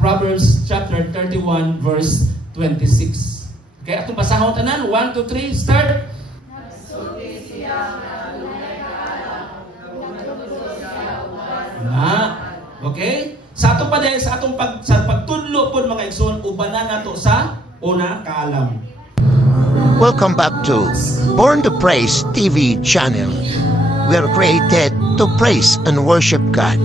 Proverbs chapter 31 verse 26. Okay, atong basahon tanan. 1, 2, 3, start. Okay? Sa ato pa dahil sa atong pagtudlo po mga igsoon, ubanan nato sa una kaalam. Welcome back to Born to Praise TV channel. We are created to praise and worship God.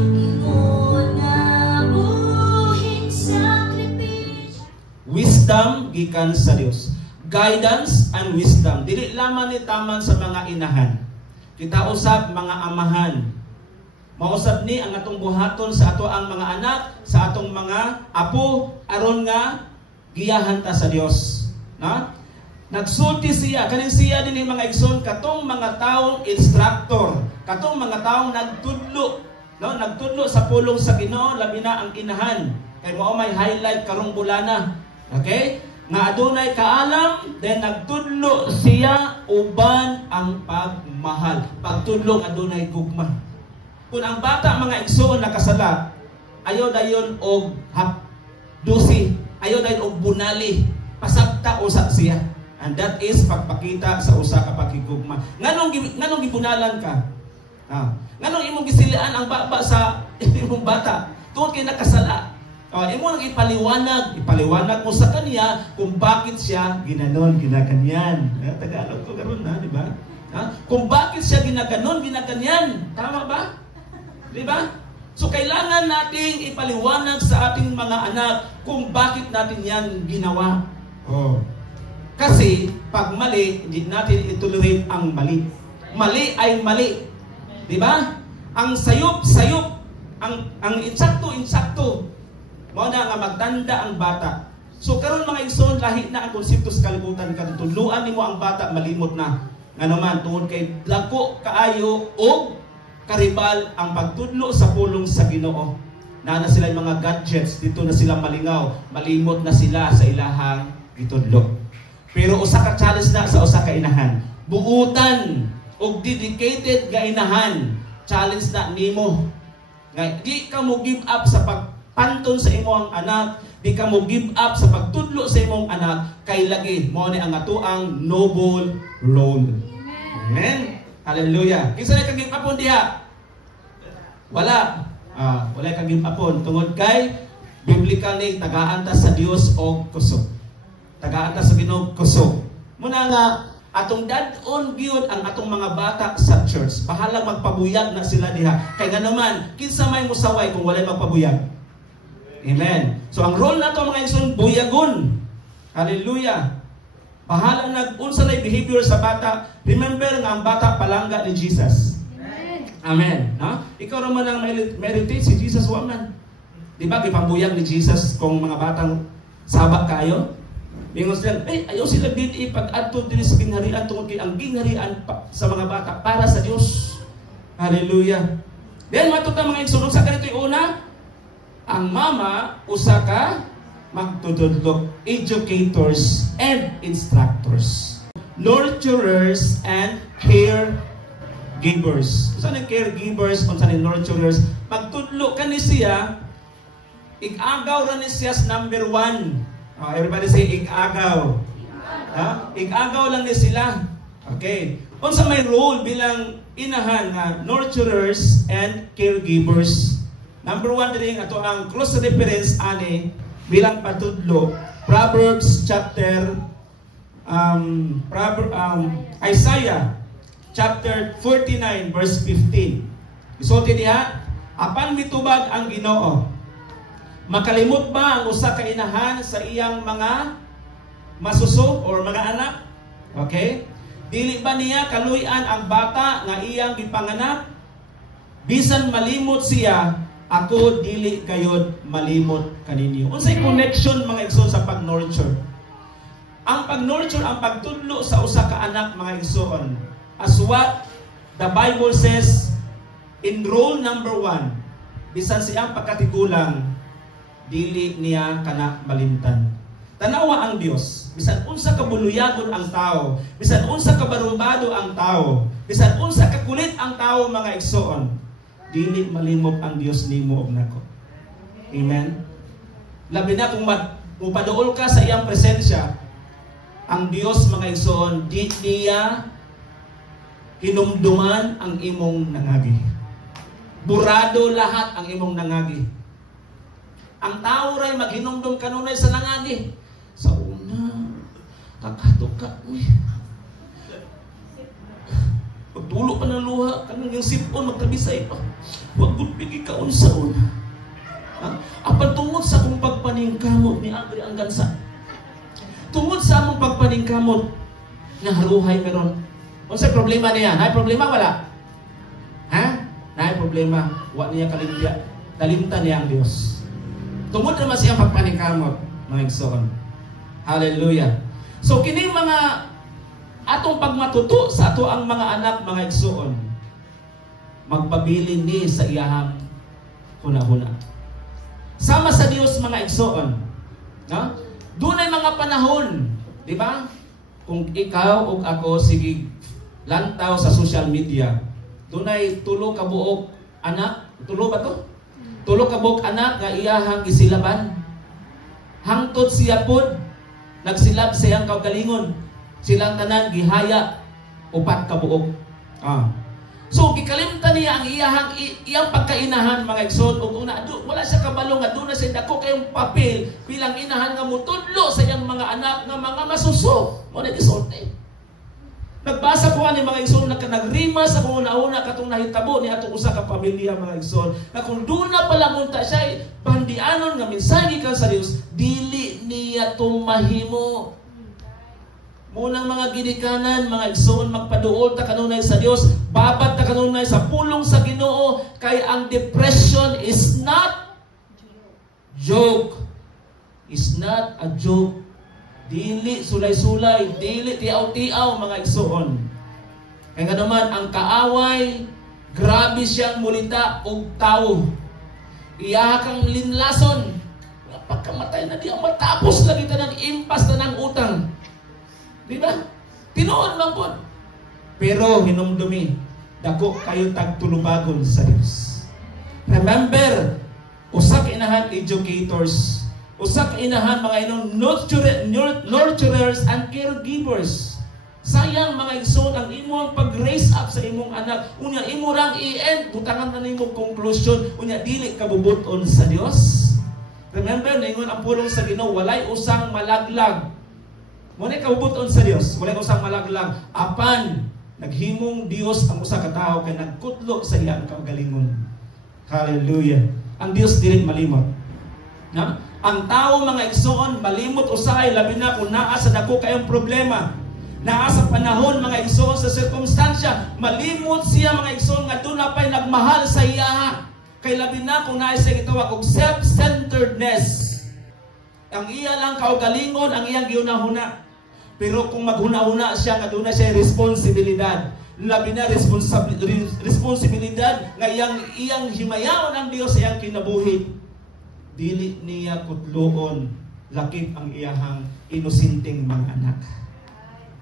Wisdom gikan sa Dios. Guidance and wisdom. Dili lamang ni taman sa mga inahan. Kita usab mga amahan. Mausab ni ang atong buhaton sa ato ang mga anak, sa atong mga apo aron nga giyahan ta sa Dios. Na? Nagsulti siya, kaning siya din mga igsoon katong mga taong instructor, katong mga taong nagtudlo, no? Nagtudlo sa pulong sa Ginoo labi na ang inahan. Kay mao may highlight karong bulana. Okay? Nga adunay kaalam, then nagtudlo siya uban ang pagmahal. Pagtudlo adunay gugma. Kung ang bata mga igsoon nakasala, ayaw dayon og hapdusi, ayaw dayon og bunali, pasabta usa siya. And that is pagpakita sa usa ka pakigugma. Nganong gibunalan ka? Nganong imong gisilian ang baba sa imong bata? Tungod kay nakasala. Imo nang ipaliwanag mo sa kanya kung bakit siya ginanon, ginaganyan. Tagalog ko karon na, di ba? Kung bakit siya ginaganon, ginaganyan. Tama ba? Di ba? So kailangan nating ipaliwanag sa ating mga anak kung bakit natin yan ginawa. Kasi pag mali, hindi natin itolerate ang mali. Mali ay mali. Di ba? Ang sayop, ang insakto. Mao na nga magtanda ang bata. So karon mga igsoon, lahi na ang konsepto sa kalibutan kadto. Tuluan nimo ang bata malimot na. Nga naman tungod kay dako kaayo og karibal ang pagtudlo sa pulong sa Ginoo. Na sila mga gadgets, dito na sila malingaw, malimot na sila sa ilahang gitudlo. Pero usa ka challenge na sa usa ka inahan. Buutan og dedicated nga inahan. Challenge na nimo. Nga di ka mo give up sa pagpantun sa imong anak, di ka mo give up sa pagtudlo sa imong anak, kay lagi mao ni ang atuang noble role. Amen. Hallelujah. Kinsa na kag apon diha? Wala. Wala kag apon tungod kay biblical ni tagaan ta sa Dios og kusog. Tagaan ta sa Ginoo kusog. Muna nga atong dad-on gyud ang atong mga bata sa church. Bahalang magpabuyag na sila diha. Kay nga naman kinsa may musaway kung walay magpabuyag. Amen. So ang role nato mga igsoon buyagon. Hallelujah. Bahalang nag-unsa na behavior sa bata. Remember nga ang bata palangga ni Jesus. Amen. No? Ikaw naman ang meditate si Jesus waman. Di ba gipambuyag ni Jesus kung mga batang sabak kayo? Ingon sila, ayaw sila biti pag-adto din sa gingharian tungod kay ang gingharian sa mga bata para sa Dios. Hallelujah. Then matuta mga igsoon sa kanito una, ang mama usa ka magtududlo, educators and instructors, nurturers and caregivers. Saan ang caregivers kung saan ang nurturers? Pagtudlo ka ni siya, igagaw ra ni siya number 1. Everybody say igagaw. Igagaw lang ni sila. Okay. Kung sa may role bilang inahan na nurturers and caregivers, number 1 din ato ang cross reference ani bilang patudlo, Proverbs chapter Isaiah chapter 49 verse 15. Isulti diha, apan mitubag ang Ginoo, makalimot ba ang usa ka inahan sa iyang mga masuso or mga anak? Okay? Dili ba niya kaluy-an ang bata nga iyang gipanganak? Bisan malimot siya, ako dili kayod malimot kaninyo. Unsay connection mga igsoon sa pag-nurture? Ang pag-nurture, ang pagtudlo sa usa ka anak mga igsoon, as what the Bible says in rule number 1, bisan siyang pagkatigulang, dili niya kana malimtan. Tanawa ang Dios, bisan unsa ka buluyagon ang tao, bisan unsa ka barumbado ang tao, bisan unsa ka kulit ang tao mga igsoon, dili malimot ang Dios nimo ug nako. Amen. Labi na kung mupaduol ka sa iyang presensya, ang Dios mga igsoon, di niya hinumduman ang imong nangagi. Burado lahat ang imong nangagi. Ang tao ray maghinumdum kanunay sa nangagi. Sa una, kakato-kat pagtulo pa ng luha, kanang yung sipon, magtabisay pa. Huwag gudpigi ka unsa una. Apan tungod sa akong pagpaningkamot ni Agri ang gansa. Tungod sa among pagpaningkamot, naharuhay meron. Ano sa problema niya? Hay problema wala? Ha? Hay problema. Wa niya kalimtya. Kalimtan niya ang Dios. Tungod naman siyang pagpaningkamot, mga igsoon. Hallelujah. So kining mga atong pagmatuto sa ato ang mga anak, mga igsoon, magpabilin ni sa iyahang hunahuna. Sama sa Dios, mga igsoon. No? Doon ay mga panahon, di ba? Kung ikaw o ako, sige, lantaw sa social media, doon ay tulo ka buok anak, tulo ba to? Tulo ka buok anak nga iyahang gisilaban. Hangtod siya pod, nagsilab siyang kaugalingon. Silang tanan gihaya upat ka buok. So gikalimtan niya ang iyang pagkainahan, mga igsoon, ug una wala siya kabalo nga doon na siya dako kayong papel bilang inahan nga mutudlo sa iyang mga anak nga mga masuso. Mo na gisulti. Nagbasa ko ani mga igsoon na nagrimas ako una-una katong nahitabo ni atong usa ka pamilya, mga igsoon. Na kung doon na pala munta siya bandianon nga mensahe gikan sa Dios, dili niya tumahimo. Munang mga ginikanan, mga igsoon, magpaduol ta kanunay sa Dios, babat ta kanunay sa pulong sa Ginoo, kay ang depression is not joke. Is not a joke. Dili sulay-sulay, dili tiaw-tiaw, mga igsoon. Kaya nga naman, ang kaaway, grabe siyang mulita og tao. Iya kang linlason. Pagkamatay na di ang matapos lagi ta ng impas na ng utang. Di ba? Tinuon lang po. Pero hinumdumi, dako kayo tagtulubagon sa Diyos. Remember, usak inahan educators, usak inahan mga inong nurturers and caregivers. Sayang, mga igsoon, ang imong pag-raise up sa imong anak. Unya imo rang i-end, butangan na nimo conclusion, unya dili kabubuton sa Dios. Remember, naingon ang pulong sa Ginoo, walay usang malaglag. Muna kaubuton sa Dios, walay usang malaglag. Apan naghimong Dios ang usa ka tawo kay nagkutlo sa iyang kaugalingon. Hallelujah. Ang Dios dili malimot. Na? Ang tawo, mga igsoon, malimot usahay labi na kung naa sa dako kayong problema. Naa sa panahon, mga igsoon, sa sirkumstansya, malimot siya, mga igsoon, nga doon na pa'y nagmahal sa iya. Kay labi na kung naa siya gitawag og self-centeredness. Ang iya lang kaugalingon, ang iyang giunahuna. Pero kung maghuna-huna siya, nga doon na siya responsibilidad. Labi na responsibilidad nga iyang himayaon ang Dios sa iyang kinabuhi. Dili niya kutloon, lakip ang iyahang inosinteng mga anak.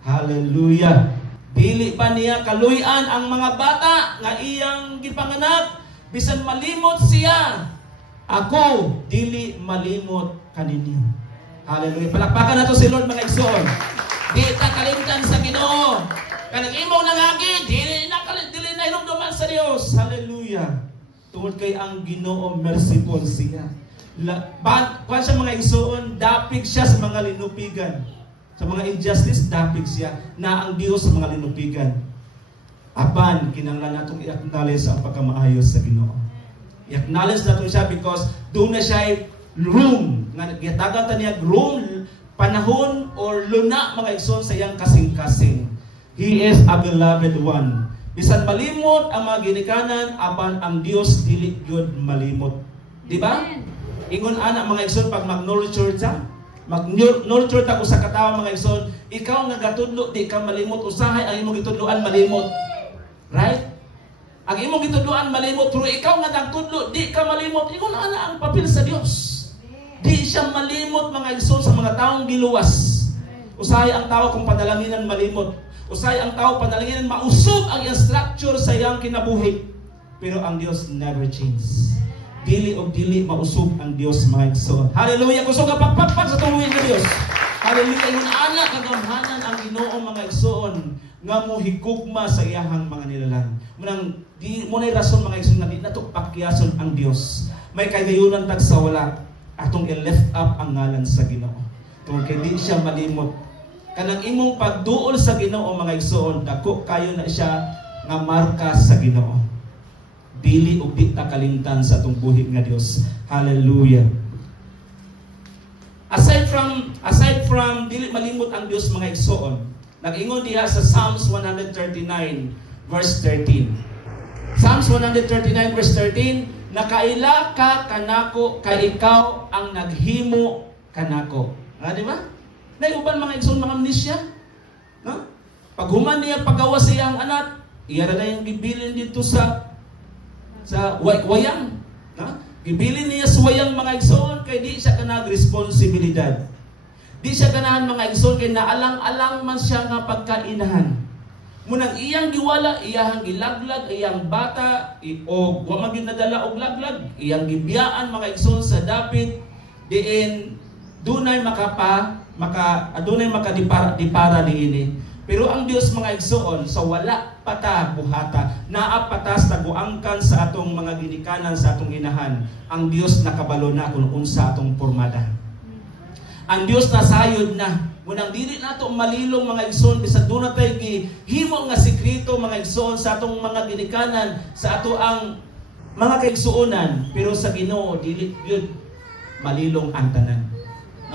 Hallelujah. Dili pa niya kaluyan ang mga bata nga iyang gipanganak. Bisan malimot siya, ako dili malimot kaninyo. Hallelujah. Palakpakan nato si Lord, mga igsoon. Di ta kalimtan sa Ginoo. Kanang imong nangagi, dili na hinumduman sa Dios. Hallelujah. Tungod kay ang Ginoo merciful siya. Kuan sa mga igsoon, dapig siya sa mga linupigan. Sa mga injustice, dapig siya na ang Dios sa mga linupigan. Apan, kinanglan natong i-acknowledge ang pagkamaayos sa Ginoo. I-acknowledge natin siya because doon na siya room. Gitagan ta niya room, panahon, or luna, mga igsoon, sa iyang kasing-kasing. He is a beloved one. Bisan malimot ang mga ginikanan, apan ang Dios dili gyud malimot. Di ba? Ingon ana, mga igsoon, pag mag-nurture ta, mag-nurture ta usa ka tawo, mga igsoon, ikaw nga gatudlo di ka malimot, usahay ang imong gitudloan malimot. Right? Ang imong gitudloan malimot, pero ikaw nga nagtudlo di ka malimot. Ingon ana ang papel sa Dios. Di siya malimot, mga igsoon, sa mga taong giluwas. Usahay ang tao kung padalanginan malimot. Usahay ang tao padalanginan mausog ang iyang structure sa iyang kinabuhi. Pero ang Dios never changes. dili og dili mausog ang Dios mga igsoon. Hallelujah. Kusog ka pagpagpag sa tuwid nga Dios. Hallelujah. Yung anak kagamhanan ang Ginoo mga igsoon nga mo higugma sa iyahang mga nilalang. Munang di mo nay rason mga igsoon nga di nato pakyason ang Dios. May kayunan tag sa wala atong i-lift up ang ngalan sa Ginoo. Tungod kay di siya malimot. Kanang imong pagduol sa Ginoo mga igsoon, dako kayo na siya nga marka sa Ginoo. Dili og di ta kalimtan sa atong buhi nga Dios. Hallelujah. Aside from dili malimot ang Dios mga igsoon, nag-ingon diha sa Psalms 139 verse 13. Psalms 139 verse 13, nakaila ka kanako kay ikaw ang naghimo kanako. Di ba? Nay uban mga igsoon mga amnesia. No? Pag human niya pagawa sa iyang anak, iya ra yung gibilin dito sa wayang. No? Gibilin niya sa wayang mga igsoon kay di siya kanag responsibilidad. Di siya ganahan mga igsoon kay naalang-alang man siya nga pagkainahan. Munang iyang giwala, iyang gilaglag, iyang bata, o wa man nadala og laglag, iyang gibiyaan mga igsoon sa dapit, diin dunay adunay makadipara diini. Pero ang Dios mga igsoon sa wala pata buhata, naa patas taguangkan sa atong mga ginikanan sa atong inahan. Ang Dios nakabalo na kung unsa atong pormada. Ang Dios nasayod na. Munang dili nato malilong mga igsoon bisag do na tay gihimo nga sekreto mga igsoon sa atong mga ginikanan, sa ato ang mga kaigsuonan, pero sa Ginoo dili gyud malilong ang tanan.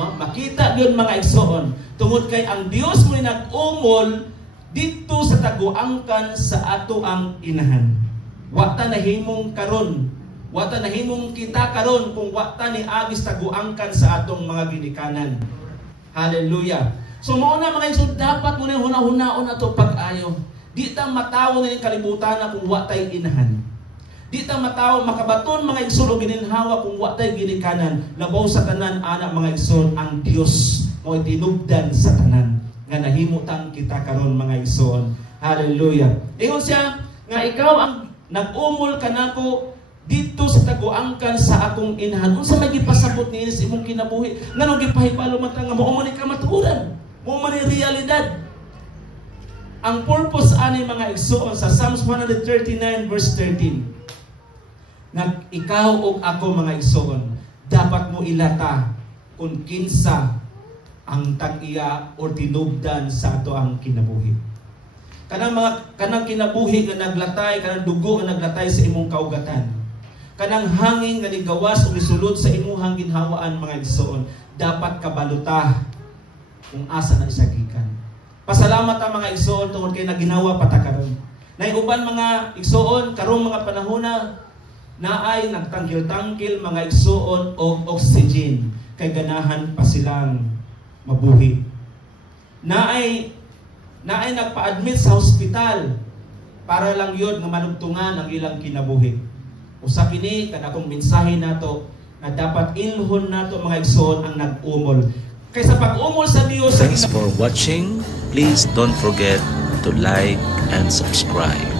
No? Makita yun mga igsoon. Tungod kay ang Dios mo nag-umol dito sa taguangkan sa ato ang inahan. Wata nahimong karon. Wata nahimong kita karon kung wata ni agis taguangkan sa atong mga ginikanan. Hallelujah. So mao na mga igsoon, dapat mo na huna-hunaon ato pag-ayo. Di ta matawo na yung kalibutan na kung watay inahan. Di ta mataw makabaton mga igsoon og gininhawa kung wa tay ginikanan. Labaw sa tanan ana mga igsoon ang Dios mo tinubdan sa tanan nga nahimutang kita karon mga igsoon. Hallelujah. Ingon siya nga ikaw ang nag-umol kanako dito sa taguangkan sa akong inahan. Unsa may gipasabot niini sa imong kinabuhi? Nganong gipahibalo man ta nga mao man ka matuoran? Mao man realidad. Ang purpose ani mga igsoon sa Psalms 139 verse 13. Nga ikaw o ako mga igsoon, dapat mo ilata kung kinsa ang tag-iya o tinubdan sa ato ang kinabuhi. Kanang kinabuhi nga naglatay, kanang dugo nga naglatay sa imong kaugatan. Kanang hangin nga nigawas o misulod sa imong ginhawaan mga igsoon, dapat kabaluta kung asa na isagikan. Pasalamat ang mga igsoon tungod kay naginawa patakaron. Nay uban mga igsoon karong mga panahona naay nagtangkil-tangkil mga igsoon og oxygen kay ganahan pa silang mabuhi. Naay nagpa-admit sa hospital para lang yun nga manugtungan ang ilang kinabuhi. Usa kini kanakong mensahe nato na dapat ilhon nato mga igsoon ang nag-umol. Kay sa pag-umol sa Dios. Thanks for watching. Please don't forget to like and subscribe.